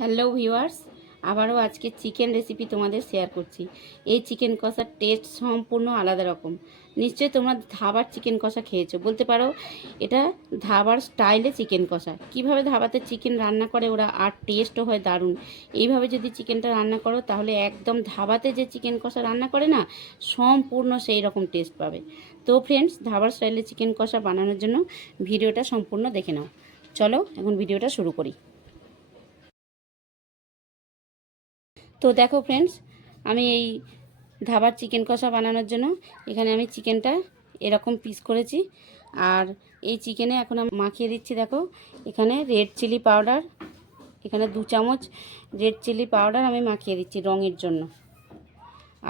Hello viewers, আবারও আজকে chicken recipe তোমাদের শেয়ার করছি। এই চিকেন কষার টেস্ট সম্পূর্ণ আলাদা রকম। নিশ্চয়ই তোমরা ধাবার চিকেন কষা খেয়েছো, বলতে পারো এটা ধাবার স্টাইলে চিকেন কষা। কিভাবে ধাবাতে চিকেন রান্না করে ওরা, আর টেস্টও হয় দারুণ। এইভাবে যদি চিকেনটা রান্না করো তাহলে একদম ধাবাতে যে চিকেন কষা রান্না করে না, সম্পূর্ণ সেই রকম টেস্ট পাবে। তো ফ্রেন্ডস, ধাবার স্টাইলে চিকেন কষা বানানোর জন্য ভিডিওটা সম্পূর্ণ দেখে নাও। চলো এখন ভিডিওটা শুরু করি। তো দেখো ফ্রেন্ডস, আমি এই ধাবার চিকেন কষা বানানোর জন্য এখানে আমি চিকেনটা এরকম পিস করেছি। আর এই চিকেনে এখন আমি মাখিয়ে দিচ্ছি। দেখো এখানে রেড চিলি পাউডার, এখানে 2 চামচ রেড চিলি পাউডার আমি মাখিয়ে দিচ্ছি রঙের জন্য।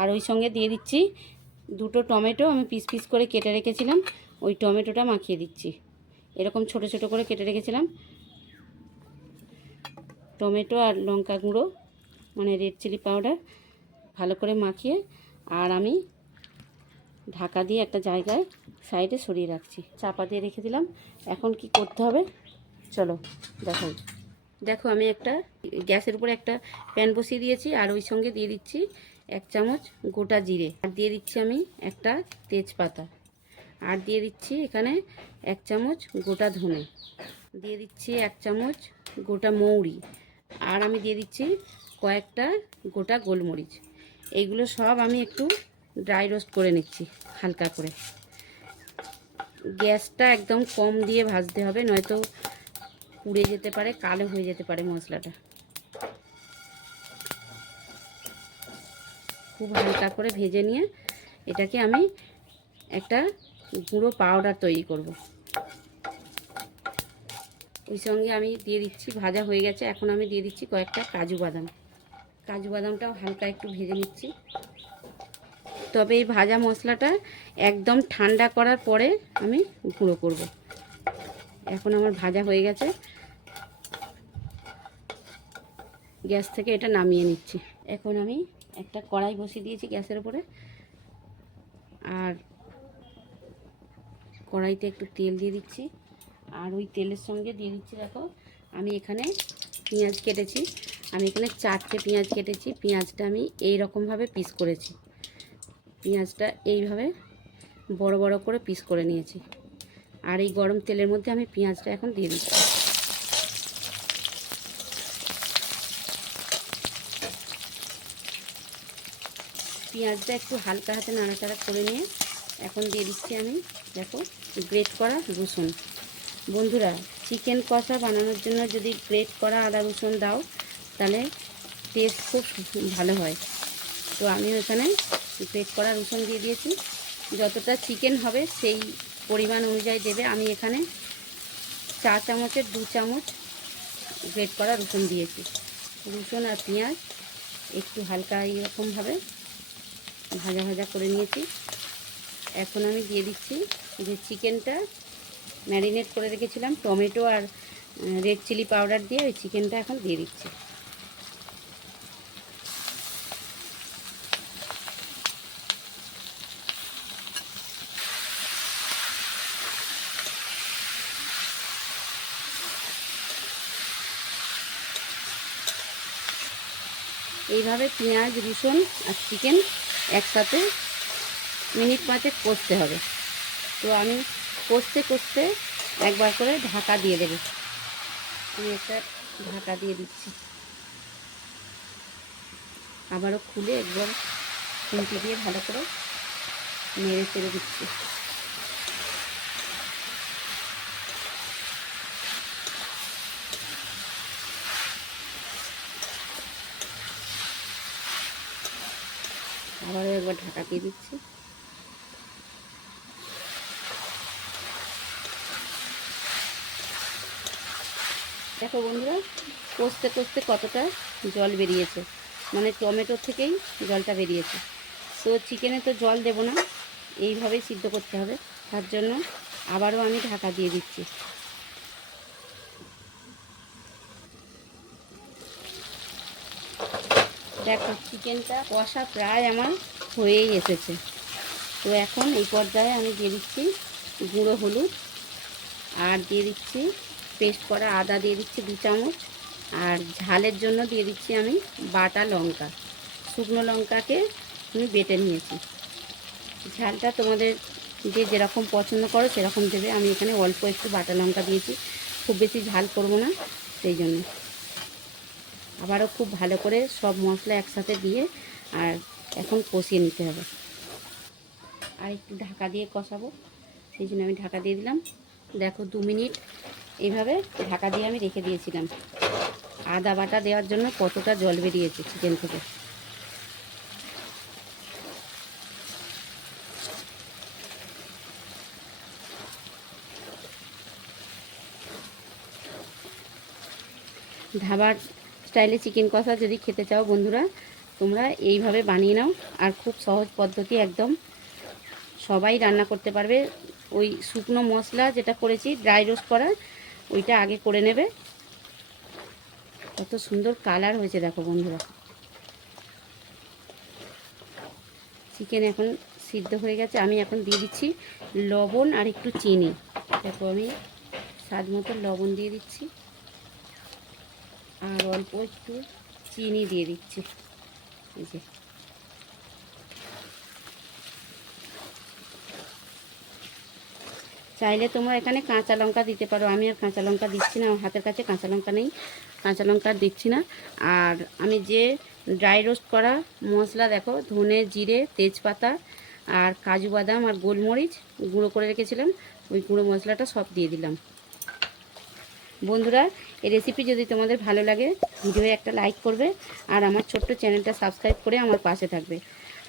আর ওই সঙ্গে দিয়ে দিচ্ছি 2টো টমেটো, আমি পিস পিস করে কেটে রেখেছিলাম, ওই টমেটোটা মাখিয়ে দিচ্ছি। এরকম ছোট ছোট করে কেটে রেখেছিলাম টমেটো আর লঙ্কা গুঁড়ো, মানে রেড চিলি পাউডার ভালো করে মাখিয়ে আর আমি ঢাকা দিয়ে একটা জায়গায় সাইডে সরিয়ে রাখছি, চাপা দিয়ে রেখে দিলাম। এখন কি করতে হবে চলো দেখাই। দেখো আমি একটা গ্যাসের উপরে একটা প্যান বসিয়ে দিয়েছি, আর ওই সঙ্গে দিয়ে দিচ্ছি 1 চামচ গোটা জিরে, আর দিয়ে দিচ্ছি আমি একটা তেজপাতা, আর দিয়ে দিচ্ছি এখানে 1 চামচ গোটা ধনে, দিয়ে দিচ্ছি 1 চামচ গোটা মৌরি, আর আমি দিয়ে দিচ্ছি কয়েকটা গোটা গোলমরিচ। এইগুলো সব আমি একটু ড্রাই রোস্ট করে নিচ্ছি হালকা করে। গ্যাসটা একদম কম দিয়ে ভাজতে হবে, নয়তো পুড়ে যেতে পারে, কালো হয়ে যেতে পারে মশলাটা। খুব হালকা করে ভেজে নিয়ে এটাকে আমি একটা গুঁড়ো পাউডার তৈরি করব। ওই সঙ্গে আমি দিয়ে দিচ্ছি, ভাজা হয়ে গেছে, এখন আমি দিয়ে দিচ্ছি কয়েকটা কাজু বাদাম। কাজু বাদামটাও হালকা একটু ভেজে নিচ্ছি। তবে এই ভাজা মশলাটা একদম ঠান্ডা করার পরে আমি গুঁড়ো করব। এখন আমার ভাজা হয়ে গেছে, গ্যাস থেকে এটা নামিয়ে নিচ্ছি। এখন আমি একটা কড়াই বসিয়ে দিয়েছি গ্যাসের উপরে, আর কড়াইতে একটু তেল দিয়ে দিচ্ছি, আর ওই তেলের সঙ্গে দিয়ে দিচ্ছি, দেখো আমি এখানে পেঁয়াজ কেটেছি, আমি এখানে 4টে পেঁয়াজ কেটেছি। পেঁয়াজটা আমি এই রকমভাবে পিস করেছি, পেঁয়াজটা এইভাবে বড় বড় করে পিস করে নিয়েছি। আর এই গরম তেলের মধ্যে আমি পেঁয়াজটা এখন দিয়ে দিচ্ছি। পেঁয়াজটা একটু হালকা হাতে নাড়াচাড়া করে নিয়ে এখন দিয়ে দিচ্ছি আমি, দেখো, গ্রেট করা রসুন। বন্ধুরা, চিকেন কষা বানানোর জন্য যদি গ্রেট করা আদা রসুন দাও তাহলে টেস্ট খুব ভালো হয়। তো আমি এখানে গ্রেট করা রসুন দিয়ে দিয়েছি। যতটা চিকেন হবে সেই পরিমাণ অনুযায়ী দেবে। আমি এখানে 4 চামচের 2 চামচ গ্রেট করা রসুন দিয়েছি। রসুন আর পেঁয়াজ একটু হালকা এইরকমভাবে ভাজা ভাজা করে নিয়েছি। এখন আমি দিয়ে দিচ্ছি যে চিকেনটা ম্যারিনেট করে রেখেছিলাম টমেটো আর রেড চিলি পাউডার দিয়ে, ওই চিকেনটা এখন দিয়ে দিচ্ছি। এইভাবে পেঁয়াজ রসুন আর চিকেন একসাথে মিনিট 5 কষতে হবে। তো আমি কষতে কষতে একবার করে ঢাকা দিয়ে দেব। আমি একটা ঢাকা দিয়ে দিচ্ছি, আবারও খুলে একবার খুন্তি দিয়ে ভালো করে নেড়ে চেড়ে দিচ্ছি। আবারও একবার ঢাকা দিয়ে দিচ্ছি। দেখো বন্ধুরা, কষতে কষতে কতটা জল বেরিয়েছে, মানে টমেটো থেকেই জলটা বেরিয়েছে। তো চিকেনে তো জল দেব না, এইভাবেই সিদ্ধ করতে হবে। তার জন্য আবারও আমি ঢাকা দিয়ে দিচ্ছি। দেখো চিকেনটা কষা প্রায় আমার হয়েই এসেছে। তো এখন এই পর্যায়ে আমি দিয়ে দিচ্ছি গুঁড়ো হলুদ, আর দিয়ে দিচ্ছি পেস্ট করা আদা দিয়ে দিচ্ছি 2 চামচ, আর ঝালের জন্য দিয়ে দিচ্ছি আমি বাটা লঙ্কা, শুকনো লঙ্কাকে আমি বেটে নিয়েছি। ঝালটা তোমাদের যে যেরকম পছন্দ করো সেরকম দেবে। আমি এখানে অল্প একটু বাটা লঙ্কা দিয়েছি, খুব বেশি ঝাল করব না, সেই জন্য। আবারও খুব ভালো করে সব মশলা একসাথে দিয়ে আর এখন কষিয়ে নিতে হবে। আর একটু ঢাকা দিয়ে কষাবো, সেই জন্য আমি ঢাকা দিয়ে দিলাম। দেখো 2 মিনিট এইভাবে ঢাকা দিয়ে আমি রেখে দিয়েছিলাম। আদা বাটা দেওয়ার জন্য কতটা জল বেরিয়েছে চিকেন থেকে। ধাবার স্টাইলে চিকেন কষা যদি খেতে চাও বন্ধুরা, তোমরা এইভাবে বানিয়ে নাও। আর খুব সহজ পদ্ধতি একদম, সবাই রান্না করতে পারবে। ওই শুকনো মশলা যেটা করেছি ড্রাই রোস্ট করা, ওইটা আগে করে নেবে। কত সুন্দর কালার হয়েছে দেখো বন্ধুরা। চিকেন এখন সিদ্ধ হয়ে গেছে। আমি এখন দিয়ে দিচ্ছি লবণ আর একটু চিনি। দেখো আমি স্বাদ মতো লবণ দিয়ে দিচ্ছি আর অল্প একটু চিনি দিয়ে দিচ্ছি। এই যে চাইলে তোমরা এখানে কাঁচা লঙ্কা দিতে পারো, আমি আর কাঁচা লঙ্কা দিচ্ছি না, আমার হাতের কাছে কাঁচা লঙ্কা নেই, কাঁচা লঙ্কা দিচ্ছি না। আর আমি যে ড্রাই রোস্ট করা মশলা দেখো, ধনে জিরে তেজপাতা আর কাজু বাদাম আর গোলমরিচ গুঁড়ো করে রেখেছিলাম, ওই গুঁড়ো মশলাটা সব দিয়ে দিলাম। বন্ধুরা, এই রেসিপি যদি তোমাদের ভালো লাগে ভিডিওয়ে একটা লাইক করবে আর আমার ছোট্ট চ্যানেলটা সাবস্ক্রাইব করে আমার পাশে থাকবে।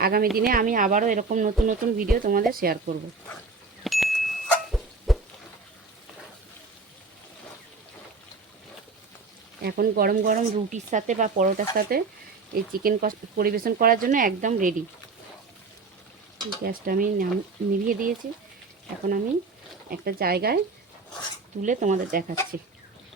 আগামী দিনে আমি আবারও এরকম নতুন নতুন ভিডিও তোমাদের শেয়ার করব। এখন গরম গরম রুটির সাথে বা পরোটার সাথে এই চিকেন পরিবেশন করার জন্য একদম রেডি। গ্যাসটা আমি নিভিয়ে দিয়েছি। এখন আমি একটা জায়গায় তুলে তোমাদের দেখাচ্ছি।